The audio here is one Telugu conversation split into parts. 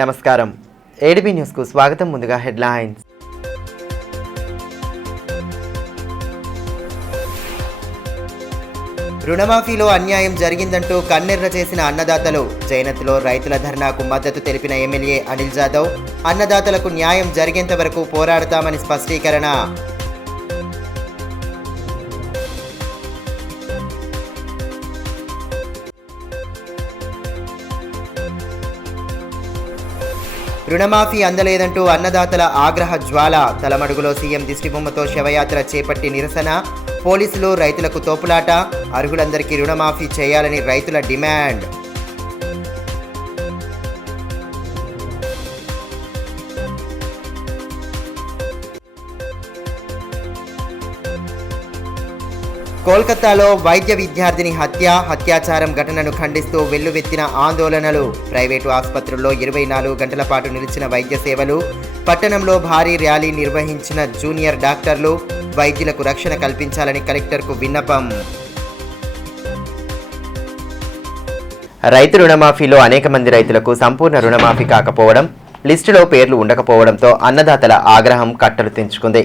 నమస్కారం. ఏడీబీ న్యూస్కు స్వాగతం. ముందుగా హెడ్లైన్స్. రుణమాఫీలో అన్యాయం జరిగిందంటూ కన్నెర్ర చేసిన అన్నదాతలు. జైనత్లో రైతుల ధర్నాకు మద్దతు తెలిపిన ఎమ్మెల్యే అనిల్ జాదవ్ అన్నదాతలకు న్యాయం జరిగేంత వరకు పోరాడతామని స్పష్టీకరణ. రుణమాఫీ అందలేదంటూ అన్నదాతల ఆగ్రహ జ్వాల. తలమడుగులో సీఎం దిష్టిబొమ్మతో శవయాత్ర చేపట్టి నిరసన. పోలీసులు రైతులకు తోపులాట. అర్హులందరికీ రుణమాఫీ చేయాలని రైతుల డిమాండ్. కోల్కతాలో వైద్య విద్యార్థిని హత్యాచారం ఘటనను ఖండిస్తూ వెల్లువెత్తిన ఆందోళనలు. ప్రైవేటు ఆసుపత్రుల్లో 24 గంటల పాటు నిలిచిన వైద్య సేవలు. పట్టణంలో భారీ ర్యాలీ నిర్వహించిన జూనియర్ డాక్టర్లు. వైద్యులకు రక్షణ కల్పించాలని కలెక్టర్కు విన్నపం. రైతు రుణమాఫీలో అనేక మంది రైతులకు సంపూర్ణ రుణమాఫీ కాకపోవడం, లిస్టులో పేర్లు ఉండకపోవడంతో అన్నదాతల ఆగ్రహం కట్టలు తెంచుకుంది.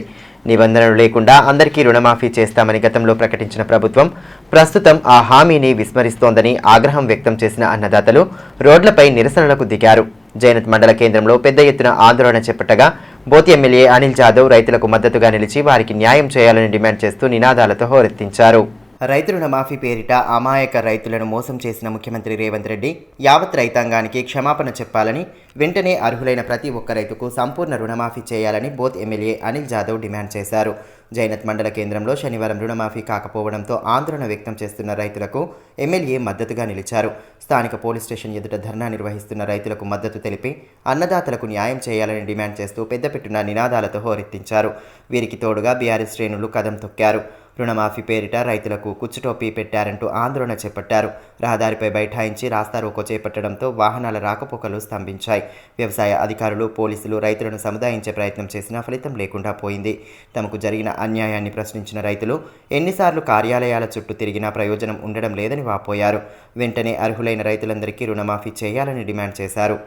నిబంధనలు లేకుండా అందరికీ రుణమాఫీ చేస్తామని గతంలో ప్రకటించిన ప్రభుత్వం ప్రస్తుతం ఆ హామీని విస్మరిస్తోందని ఆగ్రహం వ్యక్తం చేసిన అన్నదాతలు రోడ్లపై నిరసనలకు దిగారు. జైనత్ మండల కేంద్రంలో పెద్ద ఎత్తున ఆందోళన చేపట్టగా బోతి ఎమ్మెల్యే అనిల్ జాదవ్ రైతులకు మద్దతుగా నిలిచి వారికి న్యాయం చేయాలని డిమాండ్ చేస్తూ నినాదాలతో హోరెత్తించారు. రైతు రుణమాఫీ పేరిట అమాయక రైతులను మోసం చేసిన ముఖ్యమంత్రి రేవంత్ రెడ్డి యావత్ రైతాంగానికి క్షమాపణ చెప్పాలని, వెంటనే అర్హులైన ప్రతి ఒక్క రైతుకు సంపూర్ణ రుణమాఫీ చేయాలని both MLA Anil Jadhav demand చేశారు. జైనత్ మండల కేంద్రంలో శనివారం రుణమాఫీ కాకపోవడంతో ఆందోళన వ్యక్తం చేస్తున్న రైతులకు ఎమ్మెల్యే మద్దతుగా నిలిచారు. స్థానిక పోలీస్ స్టేషన్ ఎదుట ధర్నా నిర్వహిస్తున్న రైతులకు మద్దతు తెలిపి అన్నదాతలకు న్యాయం చేయాలని డిమాండ్ చేస్తూ పెద్దపెట్టున నినాదాలతో హోరెత్తించారు. వీరికి తోడుగా బీఆర్ఎస్ శ్రేణులు కదం తొక్కారు. రుణమాఫీ పేరిట రైతులకు కుచ్చుటోపీ పెట్టారంటూ ఆందోళన చేపట్టారు. రహదారిపై బైఠాయించి రాస్తారోకో చేపట్టడంతో వాహనాల రాకపోకలు స్తంభించాయి. వ్యవసాయ అధికారులు, పోలీసులు రైతులను సముదాయించే ప్రయత్నం చేసినా ఫలితం లేకుండా పోయింది. తమకు జరిగిన అన్యాయాన్ని ప్రశ్నించిన రైతులు ఎన్నిసార్లు కార్యాలయాల చుట్టూ తిరిగినా ప్రయోజనం ఉండడం లేదని వాపోయారు. వెంటనే అర్హులైన రైతులందరికీ రుణమాఫీ చేయాలని డిమాండ్ చేశారు.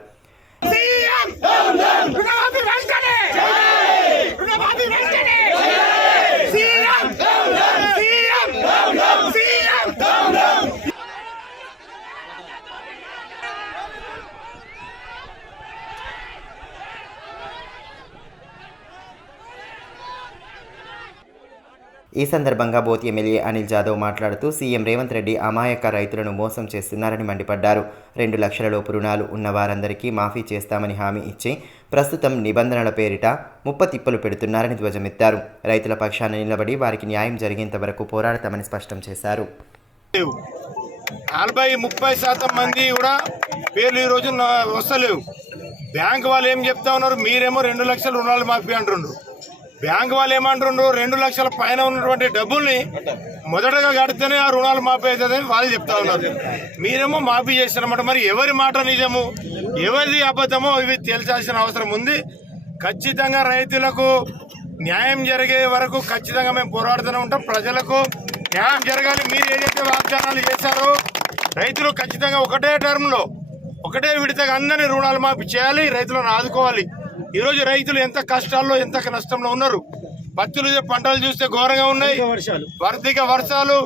ఈ సందర్భంగా బోతి ఎమ్మెల్యే అనిల్ జాదవ్ మాట్లాడుతూ సీఎం రేవంత్ రెడ్డి అమాయక రైతులను మోసం చేస్తున్నారని మండిపడ్డారు. 2 లక్షల లోపు రుణాలు ఉన్న వారందరికీ మాఫీ చేస్తామని హామీ ఇచ్చి ప్రస్తుతం నిబంధనల పేరిట ముప్పతిప్పలు పెడుతున్నారని ధ్వజమెత్తారు. రైతుల పక్షాన నిలబడి వారికి న్యాయం జరిగేంత వరకు పోరాడతామని స్పష్టం చేశారు. 40-30% మంది కూడా పేర్లు ఈ రోజు వస్తలేవు. బ్యాంకు వాళ్ళు ఏం చెప్తా ఉన్నారు, మీరేమో 2 లక్షల రుణాలు మాఫీ అంటున్నారు. బ్యాంకు వాళ్ళు ఏమంటున్నారు, 2 లక్షల పైన ఉన్నటువంటి డబ్బుల్ని మొదటగా కడితేనే ఆ రుణాలు మాఫీ అవుతుందని వాళ్ళు చెప్తా ఉన్నారు. మీరేమో మాఫీ చేస్తారన్నమాట. మరి ఎవరి మాట నిజము, ఎవరిది అబద్ధమో ఇవి తెలిసాల్సిన అవసరం ఉంది. ఖచ్చితంగా రైతులకు న్యాయం జరిగే వరకు ఖచ్చితంగా మేము పోరాడుతూనే ఉంటాం. ప్రజలకు న్యాయం జరగాలి. మీరు ఏదైతే వాగ్దానాలు చేశారో రైతులు ఖచ్చితంగా ఒకటే టర్మ్లో ఒకటే విడతగా అందరినీ రుణాలు మాఫీ చేయాలి, రైతులను ఆదుకోవాలి. ఈరోజు రైతులు ఎంత కష్టాల్లో ఎంత నష్టంలో ఉన్నారు. పత్తులు పంటలు చూస్తే ఘోరంగా ఉన్నాయి. ఆర్థిక వర్షాలు,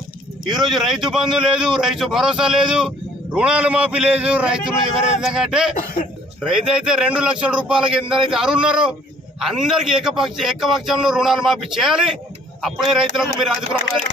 ఈరోజు రైతు బంధు లేదు, రైతు భరోసా లేదు, రుణాలు మాఫీ లేదు. రైతులు ఎవరి విధంగా అంటే రైతు అయితే 2 లక్షల రూపాయలకి ఎందరైతే అరున్నారో అందరికి ఏకపక్షంలో రుణాలు మాఫీ చేయాలి. అప్పుడే రైతులకు మీరు ఆదుకోవాలి.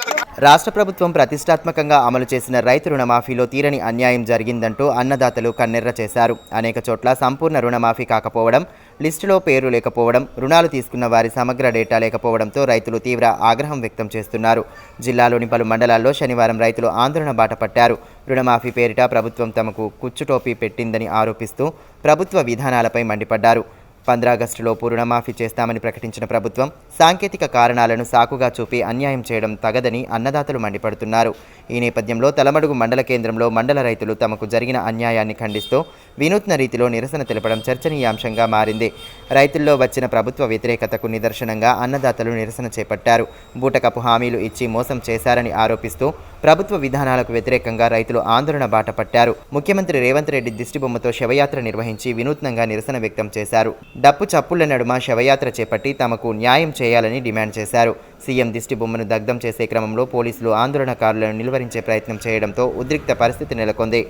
రాష్ట్ర ప్రభుత్వం ప్రతిష్టాత్మకంగా అమలు చేసిన రైతు రుణమాఫీలో తీరని అన్యాయం జరిగిందంటూ అన్నదాతలు కన్నెర్ర చేశారు. అనేక చోట్ల సంపూర్ణ రుణమాఫీ కాకపోవడం, లిస్టులో పేరు లేకపోవడం, రుణాలు తీసుకున్న వారి సమగ్ర డేటా లేకపోవడంతో రైతులు తీవ్ర ఆగ్రహం వ్యక్తం చేస్తున్నారు. జిల్లాలోని పలు మండలాల్లో శనివారం రైతులు ఆందోళన బాట పట్టారు. రుణమాఫీ పేరిట ప్రభుత్వం తమకు కుచ్చుటోపీ పెట్టిందని ఆరోపిస్తూ ప్రభుత్వ విధానాలపై మండిపడ్డారు. 15 ఆగస్టులోపు రుణమాఫీ చేస్తామని ప్రకటించిన ప్రభుత్వం సాంకేతిక కారణాలను సాకుగా చూపి అన్యాయం చేయడం తగదని అన్నదాతలు మండిపడుతున్నారు. ఈ నేపథ్యంలో తలమడుగు మండల కేంద్రంలో మండల రైతులు తమకు జరిగిన అన్యాయాన్ని ఖండిస్తూ వినూత్న రీతిలో నిరసన తెలపడం చర్చనీయాంశంగా మారింది. రైతుల్లో వచ్చిన ప్రభుత్వ వ్యతిరేకతకు నిదర్శనంగా అన్నదాతలు నిరసన చేపట్టారు. బూటకపు హామీలు ఇచ్చి మోసం చేశారని ఆరోపిస్తూ ప్రభుత్వ విధానాలకు వ్యతిరేకంగా రైతులు ఆందోళన బాట పట్టారు. ముఖ్యమంత్రి రేవంత్ రెడ్డి దిష్టిబొమ్మతో శవయాత్ర నిర్వహించి వినూత్నంగా నిరసన వ్యక్తం చేశారు. డప్పు చప్పుళ్ల నడుమ శవయాత్ర చేపట్టి తమకు న్యాయం చేయాలని డిమాండ్ చేశారు. సీఎం దిష్టిబొమ్మను దగ్ధం చేసే క్రమంలో పోలీసులు ఆందోళనకారులను నిలువరించే ప్రయత్నం చేయడంతో ఉద్రిక్త పరిస్థితి నెలకొంది.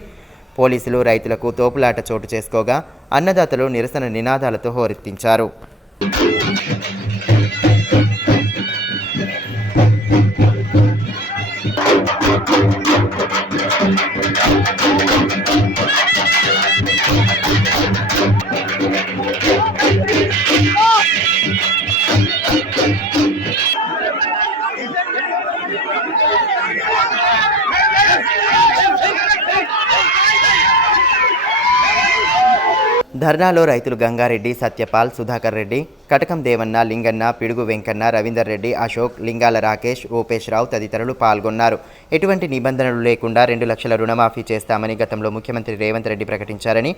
పోలీసులు రైతులకు తోపులాట చోటు చేసుకోగా అన్నదాతలు నిరసన నినాదాలతో హోరెత్తించారు. ధర్నాలో రైతులు గంగారెడ్డి, సత్యపాల్, సుధాకర్ రెడ్డి, కటకం దేవన్న, లింగన్న, పిడుగు వెంకన్న, రవీందర్ రెడ్డి, అశోక్, లింగాల రాకేష్, రూపేష్ రావు తదితరులు పాల్గొన్నారు. ఎటువంటి నిబంధనలు లేకుండా 2 లక్షల రుణమాఫీ చేస్తామని గతంలో ముఖ్యమంత్రి రేవంత్ రెడ్డి ప్రకటించారని,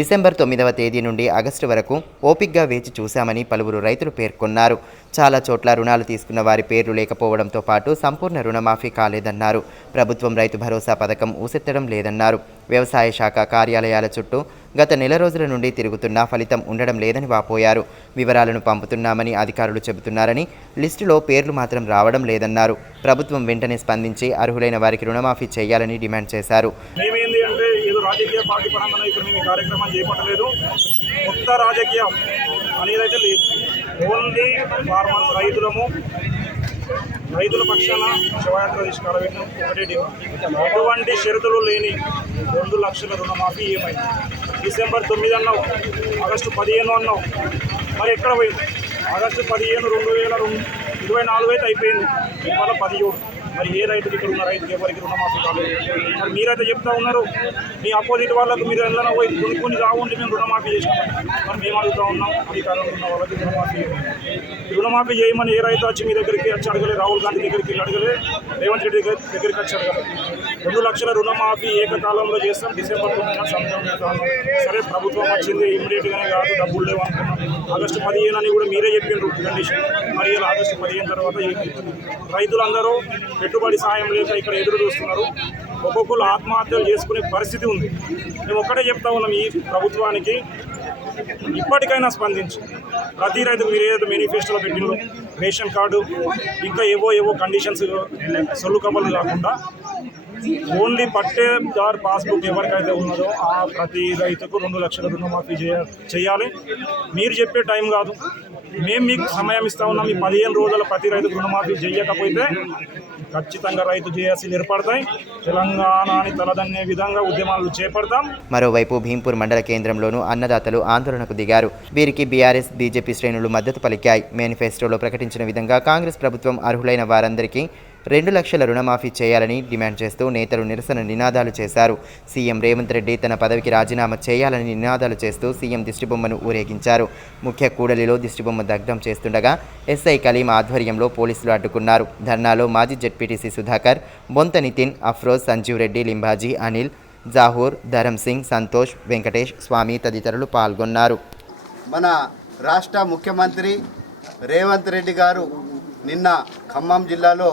డిసెంబర్ 9వ తేదీ నుండి ఆగస్టు వరకు ఓపిక్గా వేచి చూశామని పలువురు రైతులు పేర్కొన్నారు. చాలా చోట్ల రుణాలు తీసుకున్న వారి పేర్లు లేకపోవడంతో పాటు సంపూర్ణ రుణమాఫీ కాలేదన్నారు. ప్రభుత్వం రైతు భరోసా పథకం ఊసెత్తడం లేదన్నారు. వ్యవసాయ శాఖ కార్యాలయాల చుట్టూ గత నెల రోజుల నుండి తిరుగుతున్నా ఫలితం ఉండడం లేదని వాపోయారు. వివరాలను పంపుతున్నామని అధికారులు చెబుతున్నారని, లిస్టులో పేర్లు మాత్రం రావడం లేదన్నారు. ప్రభుత్వం వెంటనే స్పందించి అర్హులైన వారికి రుణమాఫీ చేయాలని డిమాండ్ చేశారు. మేమేంది అంటే ఏదో రాజకీయ పార్టీ పరంగా ఇక్కడ మేము ఈ కార్యక్రమాలు చేపట్టలేదు. కొత్త రాజకీయం అనేదైతే లేదు. ఓన్లీ ఫార్మర్స్ రైతుల పక్షాన శివయాత్ర తీసుకురావడం ఒకటే డిమాండ్. ఎటువంటి షరతులు లేని 2 లక్షల రుణమాఫీ ఏమైంది? డిసెంబర్ 9 అన్నావు, ఆగస్టు 15 అన్నావు, మరి ఎక్కడ పోయింది? ఆగస్టు 15 2024 అయితే అయిపోయింది, ఇవాళ 17. మరి ఏ రైతుకి ఇక్కడ ఉన్న రైతుకి ఎవరికి రుణమాఫీ కాలేదు? మరి మీరైతే చెప్తా ఉన్నారు మీ అపోజిట్ వాళ్ళకు మీరు ఎలా పోయి కొన్ని కావుండి మేము రుణమాఫీ చేసినాం. మరి మేము అడుగుతూ ఉన్నాం అధికారంలో ఉన్న వాళ్ళకి రుణమాఫీ చేయమని ఏ రైతు వచ్చి మీ దగ్గరికి వచ్చి అడగలే, రాహుల్ గాంధీ దగ్గరికి వెళ్ళి అడగలే, రేవంత్ రెడ్డి దగ్గరికి వచ్చి అడగలే. 2 లక్షల రుణమాఫీ ఏకకాలంలో చేస్తాం, డిసెంబర్ 9న సంతకం చేస్తాం. సరే ప్రభుత్వం వచ్చింది, ఇమ్మీడియట్గానే కాదు, డబ్బులు లేవు అనుకున్నాం. ఆగస్టు 15 అని కూడా మీరే చెప్పిండ్రు కండిషన్. మరి ఇలా ఆగస్టు 15 తర్వాత రైతులందరూ పెట్టుబడి సాయం లేక ఇక్కడ ఎదురు చూస్తున్నారు. ఒక్కొక్కరు ఆత్మహత్యలు చేసుకునే పరిస్థితి ఉంది. మేము ఒక్కటే చెప్తా ఉన్నాం ఈ ప్రభుత్వానికి, ఇప్పటికైనా స్పందించి ప్రతి రైతుకు మీరు ఏదైతే మేనిఫెస్టోలో పెట్టిందో రేషన్ కార్డు ఇంకా ఏవో కండిషన్స్ సొల్లు కబలు కాకుండా ఓన్లీ పట్టేదారు పాస్బుక్ ఎవరికైతే ఉన్నదో ఆ ప్రతి రైతుకు 2 లక్షల రుణమాఫీ చేయాలి. మీరు చెప్పే టైం కాదు, మేము మీకు సమయం ఇస్తా ఉన్నాం. ఈ 15 రోజుల ప్రతి రైతుకు రుణమాఫీ చేయకపోతే ఖచ్చితంగా రైతు చేయాల్సి ఏర్పడతాయి. తెలంగాణని తలదన్నే విధంగా ఉద్యమాలు చేపడతాం. మరోవైపు భీంపూర్ మండల కేంద్రంలోనూ అన్నదాతలు ఆందోళనకు దిగారు. వీరికి బీఆర్ఎస్, బీజేపీ శ్రేణులు మద్దతు పలికాయి. మేనిఫెస్టోలో ప్రకటించిన విధంగా కాంగ్రెస్ ప్రభుత్వం అర్హులైన వారందరికీ 2 లక్షల రుణమాఫీ చేయాలని డిమాండ్ చేస్తూ నేతలు నిరసన నినాదాలు చేశారు. సీఎం రేవంత్ రెడ్డి తన పదవికి రాజీనామా చేయాలని నినాదాలు చేస్తూ సీఎం దిష్టిబొమ్మను ఊరేగించారు. ముఖ్య కూడలిలో దిష్టిబొమ్మ దగ్ధం చేస్తుండగా ఎస్ఐ కలీం ఆధ్వర్యంలో పోలీసులు అడ్డుకున్నారు. ధర్నాలో మాజీ జెడ్పీటీసీ సుధాకర్, బొంత నితిన్, అఫ్రోజ్, సంజీవ్ రెడ్డి, లింబాజీ, అనిల్, జాహూర్, ధరం సింగ్, సంతోష్, వెంకటేష్, స్వామి తదితరులు పాల్గొన్నారు. మన రాష్ట్ర ముఖ్యమంత్రి రేవంత్ రెడ్డి గారు నిన్న ఖమ్మం జిల్లాలో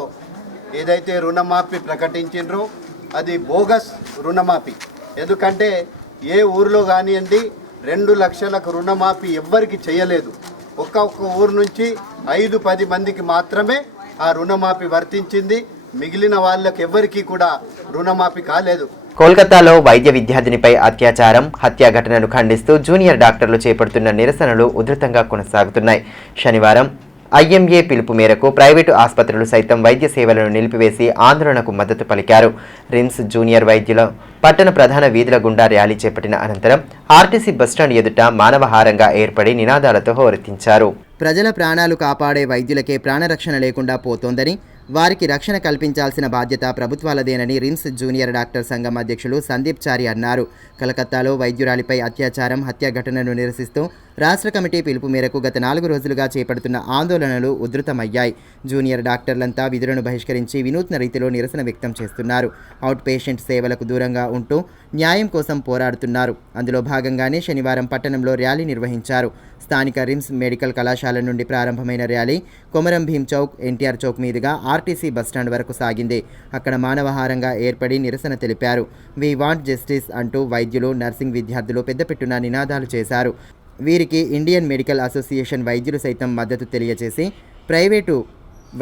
ఏదైతే రుణమాఫీ ప్రకటించిండ్రో అది బోగస్ రుణమాఫీ. ఎందుకంటే ఏ ఊరిలో కానివ్వండి 2 లక్షలకు రుణమాఫీ ఎవ్వరికి చేయలేదు. ఒక్కొక్క ఊరు నుంచి 5-10 మందికి మాత్రమే ఆ రుణమాఫీ వర్తించింది. మిగిలిన వాళ్ళకి ఎవ్వరికీ కూడా రుణమాఫీ కాలేదు. కోల్కతాలో వైద్య విద్యార్థినిపై అత్యాచారం, హత్య ఘటనను ఖండిస్తూ జూనియర్ డాక్టర్లు చేపడుతున్న నిరసనలు ఉధృతంగా కొనసాగుతున్నాయి. శనివారం ఐఎంఏ పిలుపు మేరకు ప్రైవేటు ఆసుపత్రులు సైతం వైద్య సేవలను నిలిపివేసి ఆందోళనకు మద్దతు పలికారు. రిమ్స్ జూనియర్ వైద్యుల పట్టణ ప్రధాన వీధుల గుండా ర్యాలీ చేపట్టిన అనంతరం ఆర్టీసీ బస్టాండ్ ఎదుట మానవహారంగా ఏర్పడి నినాదాలతో హోరెత్తించారు. ప్రజల ప్రాణాలు కాపాడే వైద్యులకే ప్రాణరక్షణ లేకుండా పోతోందని, వారికి రక్షణ కల్పించాల్సిన బాధ్యత ప్రభుత్వాలదేనని రిమ్స్ జూనియర్ డాక్టర్ సంఘం అధ్యక్షులు సందీప్ చారి అన్నారు. కలకత్తాలో వైద్యురాలిపై అత్యాచారం, హత్య ఘటనను నిరసిస్తూ రాష్ట్ర కమిటీ పిలుపు మేరకు గత 4 రోజులుగా చేపడుతున్న ఆందోళనలు ఉధృతమయ్యాయి. జూనియర్ డాక్టర్లంతా విధులను బహిష్కరించి వినూత్న రీతిలో నిరసన వ్యక్తం చేస్తున్నారు. అవుట్ పేషెంట్ సేవలకు దూరంగా ఉంటూ న్యాయం కోసం పోరాడుతున్నారు. అందులో భాగంగానే శనివారం పట్టణంలో ర్యాలీ నిర్వహించారు. స్థానిక రిమ్స్ మెడికల్ కళాశాల నుండి ప్రారంభమైన ర్యాలీ కొమరం భీం చౌక్, ఎన్టీఆర్ చౌక్ మీదుగా ఆర్టీసీ బస్టాండ్ వరకు సాగింది. అక్కడ మానవహారంగా ఏర్పడి నిరసన తెలిపారు. వి వాంట్ జస్టిస్ అంటూ వైద్యులు, నర్సింగ్ విద్యార్థులు పెద్దపెట్టున నినాదాలు చేశారు. వీరికి ఇండియన్ మెడికల్ అసోసియేషన్ వైద్యులు సైతం మద్దతు తెలియజేసి ప్రైవేటు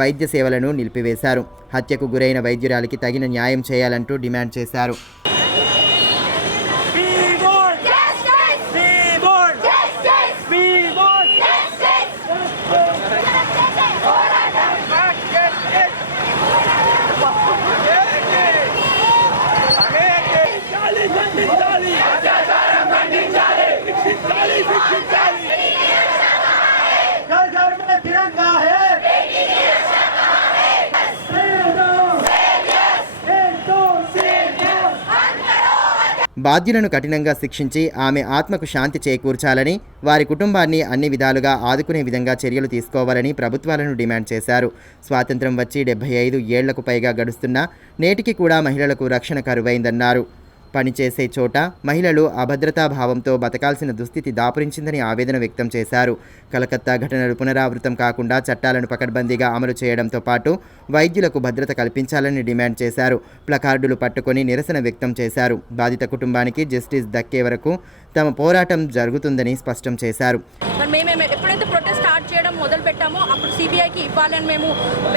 వైద్య సేవలను నిలిపివేశారు. హత్యకు గురైన వైద్యురాలికి తగిన న్యాయం చేయాలంటూ డిమాండ్ చేశారు. బాధ్యులను కఠినంగా శిక్షించి ఆమె ఆత్మకు శాంతి చేకూర్చాలని, వారి కుటుంబాన్ని అన్ని విధాలుగా ఆదుకునే విధంగా చర్యలు తీసుకోవాలని ప్రభుత్వాలను డిమాండ్ చేశారు. స్వాతంత్ర్యం వచ్చి 75 ఏళ్లకు పైగా గడుస్తున్నా నేటికి కూడా మహిళలకు రక్షణ కరువైందన్నారు. పనిచేసే చోట మహిళలు అభద్రతా భావంతో బతకాల్సిన దుస్థితి దాపురించిందని ఆవేదన వ్యక్తం చేశారు. కలకత్తా ఘటనలు పునరావృతం కాకుండా చట్టాలను పకడ్బందీగా అమలు చేయడంతో పాటు వైద్యులకు భద్రత కల్పించాలని డిమాండ్ చేశారు. ప్లకార్డులు పట్టుకొని నిరసన వ్యక్తం చేశారు. బాధిత కుటుంబానికి జస్టిస్ దక్కే వరకు తమ పోరాటం జరుగుతుందని స్పష్టం చేశారు. మేము ఎప్పుడైతే ప్రొటెస్ట్ స్టార్ట్ చేయడం మొదలు పెట్టామో అప్పుడు సిబిఐకి ఇవ్వాలని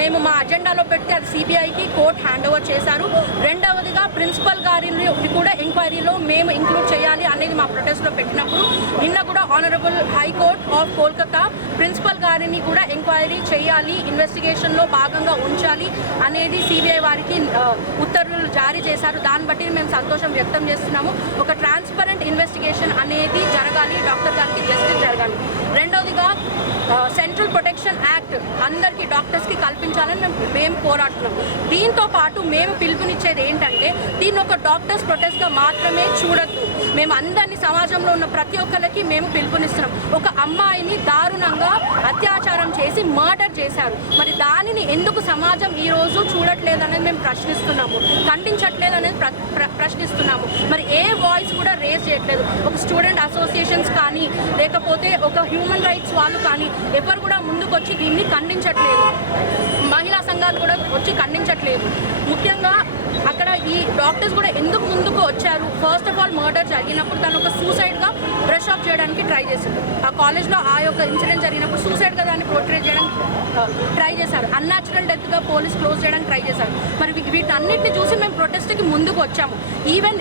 మేము మా అజెండాలో పెడితే అది సిబిఐకి కోర్టు హ్యాండ్ ఓవర్ చేశారు. రెండవదిగా ప్రిన్సిపల్ గారిని కూడా ఎంక్వైరీలో మేము ఇంక్లూడ్ చేయాలి అనేది మా ప్రొటెస్ట్లో పెట్టినప్పుడు నిన్న కూడా honourable high court of Kolkata principal గారిని కూడా ఎంక్వైరీ చేయాలి, ఇన్వెస్టిగేషన్లో భాగంగా ఉంచాలి అనేది సిబిఐ వారికి ఉత్తర్వులు జారీ చేశారు. దాన్ని బట్టి మేము సంతోషం వ్యక్తం చేస్తున్నాము. ఒక ట్రాన్స్పరెంట్ ఇన్వెస్టిగేషన్ అనేది జరగాలి, డాక్టర్ గారికి జస్టిస్ జరగాలి. రెండవదిగా సెంట్రల్ ప్రొటెక్షన్ యాక్ట్ అందరికీ డాక్టర్స్కి కల్పించాలని మేము పోరాడుతున్నాం. దీంతో పాటు మేము పిలుపునిచ్చేది ఏంటంటే దీన్ని ఒక డాక్టర్స్ ప్రొటెస్ట్గా మాత్రమే చూడొద్దు. మేము అందరినీ సమాజంలో ఉన్న ప్రతి ఒక్కరికి మేము పిలుపునిస్తున్నాం. ఒక అమ్మాయిని దారుణంగా అత్యాచారం చేసి మర్డర్ చేశారు. మరి దానిని ఎందుకు సమాజం ఈరోజు చూడట్లేదనేది మేము ప్రశ్నిస్తున్నాము, ఖండించట్లేదనేది ప్రశ్నిస్తున్నాము. మరి ఏ వాయిస్ కూడా రేజ్ చేయట్లేదు. ఒక స్టూడెంట్ అసోసియేషన్స్ కానీ లేకపోతే ఒక హ్యూమన్ రైట్స్ వాళ్ళు కానీ ఎవరు కూడా ముందుకు వచ్చి దీన్ని ఖండించట్లేదు. మహిళా సంఘాలు కూడా వచ్చి ఖండించట్లేదు. ముఖ్యంగా అక్కడ ఈ డాక్టర్స్ కూడా ఎందుకు ముందుకు వచ్చారు? ఫస్ట్ ఆఫ్ ఆల్ మర్డర్ జరిగినప్పుడు తను ఒక సూసైడ్గా బ్రష్ ఆఫ్ చేయడానికి ట్రై చేశారు. ఆ కాలేజ్లో ఆ యొక్క ఇన్సిడెంట్ జరిగినప్పుడు సూసైడ్గా దాన్ని పోర్ట్రేట్ చేయడానికి ట్రై చేశారు. అన్యాచురల్ డెత్గా పోలీస్ క్లోజ్ చేయడానికి ట్రై చేశారు. మరి వీటన్నిటిని చూసి మేము ప్రొటెస్ట్కి ముందుకు వచ్చాము. ఈవెన్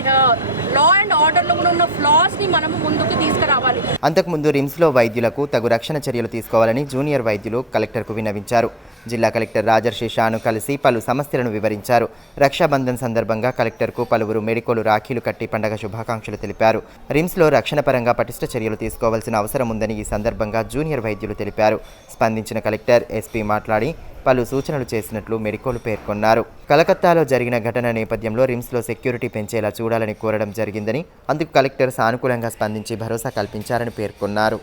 లా అండ్ ఆర్డర్లో కూడా ఉన్న ఫ్లాస్ని మనము ముందుకు తీసుకురావాలి. అంతకుముందు రిమ్స్లో వైద్యులకు తగు రక్షణ చర్యలు తీసుకోవాలని జూనియర్ వైద్యులు కలెక్టర్కు విన్నవించారు. జిల్లా కలెక్టర్ రాజర్షి షాను కలిసి పలు సమస్యలను వివరించారు. రక్షాబంధన్ సందర్భంగా కలెక్టర్కు పలువురు మెడికోలు రాఖీలు కట్టి పండగ శుభాకాంక్షలు తెలిపారు. రిమ్స్లో రక్షణ పరంగా పటిష్ట చర్యలు తీసుకోవాల్సిన అవసరం ఉందని ఈ సందర్భంగా జూనియర్ వైద్యులు తెలిపారు. స్పందించిన కలెక్టర్, ఎస్పీ మాట్లాడి పలు సూచనలు చేసినట్లు మెడికోలు పేర్కొన్నారు. కలకత్తాలో జరిగిన ఘటన నేపథ్యంలో రిమ్స్లో సెక్యూరిటీ పెంచేలా చూడాలని కోరడం జరిగిందని, అందుకు కలెక్టర్ సానుకూలంగా స్పందించి భరోసా కల్పించారని పేర్కొన్నారు.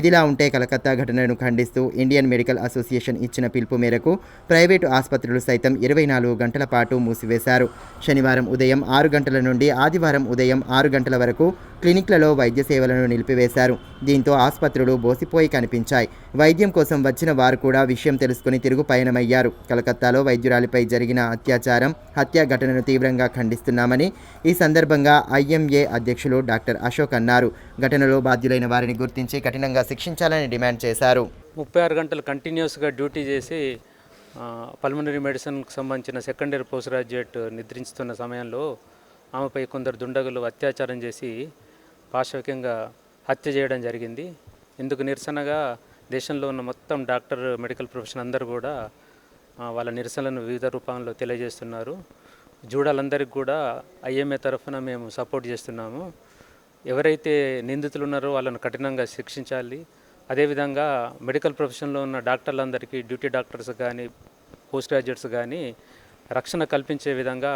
ఇదిలా ఉంటే కలకత్తా ఘటనను ఖండిస్తూ ఇండియన్ మెడికల్ అసోసియేషన్ ఇచ్చిన పిలుపు మేరకు ప్రైవేటు ఆసుపత్రులు సైతం 24 గంటల పాటు మూసివేశారు. శనివారం ఉదయం 6 గంటల నుండి ఆదివారం ఉదయం 6 గంటల వరకు క్లినిక్లలో వైద్య సేవలను నిలిపివేశారు. దీంతో ఆసుపత్రులు బోసిపోయి కనిపించాయి. వైద్యం కోసం వచ్చిన వారు కూడా విషయం తెలుసుకుని తిరుగు పయనమయ్యారు. కలకత్తాలో వైద్యురాలిపై జరిగిన హత్య ఘటనను తీవ్రంగా ఖండిస్తున్నామని ఈ సందర్భంగా ఐఎంఏ అధ్యక్షులు డాక్టర్ అశోక్ అన్నారు. ఘటనలో బాధ్యులైన వారిని గుర్తించి కఠినంగా శిక్షించాలని డిమాండ్ చేశారు. 36 గంటలు కంటిన్యూస్గా డ్యూటీ చేసి పల్మనరీ మెడిసిన్కు సంబంధించిన సెకండ్ ఇయర్ పోస్ట్ గ్రాడ్యుయేట్ నిద్రించుతున్న సమయంలో ఆమెపై కొందరు దుండగులు అత్యాచారం చేసి పాశవికంగా హత్య చేయడం జరిగింది. ఇందుకు నిరసనగా దేశంలో ఉన్న మొత్తం డాక్టర్ మెడికల్ ప్రొఫెషన్ అందరూ కూడా వాళ్ళ నిరసనలను వివిధ రూపంలో తెలియజేస్తున్నారు. జూడాలందరికీ కూడా ఐఎంఏ తరఫున మేము సపోర్ట్ చేస్తున్నాము. ఎవరైతే నిందితులు ఉన్నారో వాళ్ళను కఠినంగా శిక్షించాలి. అదేవిధంగా మెడికల్ ప్రొఫెషన్లో ఉన్న డాక్టర్లందరికీ, డ్యూటీ డాక్టర్స్ కానీ పోస్ట్ గ్రాడ్యుయేట్స్ కానీ రక్షణ కల్పించే విధంగా